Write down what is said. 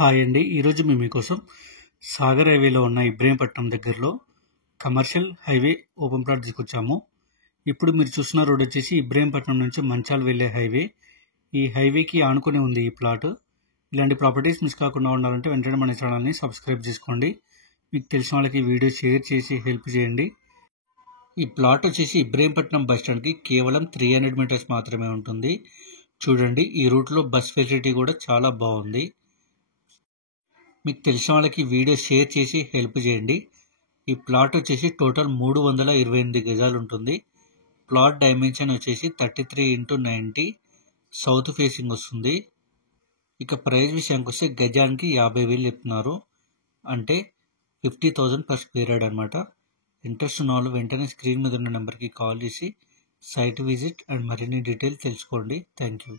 Hi అండి. ఈరోజు మేము మీకోసం సాగర్ హైవేలో ఉన్న ఇబ్రహీంపట్నం దగ్గరలో కమర్షియల్ హైవే ఓపెన్ ప్లాట్ తీసుకొచ్చాము. ఇప్పుడు మీరు చూస్తున్న రోడ్ వచ్చేసి ఇబ్రహీంపట్నం నుంచి మంచాల్ వెళ్ళే హైవే. ఈ హైవేకి ఆనుకొని ఉంది ఈ ప్లాట్. ఇలాంటి ప్రాపర్టీస్ మిస్ కాకుండా ఉండాలంటే వెంటనే మన ఛానల్ని సబ్స్క్రైబ్ చేసుకోండి. మీకు తెలిసిన వాళ్ళకి వీడియో షేర్ చేసి హెల్ప్ చేయండి. ఈ ప్లాట్ వచ్చేసి ఇబ్రహీంపట్నం బస్ స్టాండ్కి కేవలం 300 మీటర్స్ మాత్రమే ఉంటుంది. చూడండి, ఈ రూట్లో బస్ ఫెసిలిటీ కూడా చాలా బాగుంది. మీకు తెలిసిన వాళ్ళకి వీడియో షేర్ చేసి హెల్ప్ చేయండి. ఈ ప్లాట్ వచ్చేసి టోటల్ 328 గజాలు ఉంటుంది. ప్లాట్ డైమెన్షన్ వచ్చేసి 33x90 సౌత్ ఫేసింగ్ వస్తుంది. ఇక ప్రైస్ విషయానికి వస్తే గజానికి 50,000 చెప్తున్నారు, అంటే 50,000 per square yard అనమాట. ఇంట్రెస్ట్ ఉన్న వాళ్ళు వెంటనే స్క్రీన్ మీద ఉన్న నెంబర్కి కాల్ చేసి సైట్ విజిట్ అండ్ మరిన్ని డీటెయిల్స్ తెలుసుకోండి. Thank you.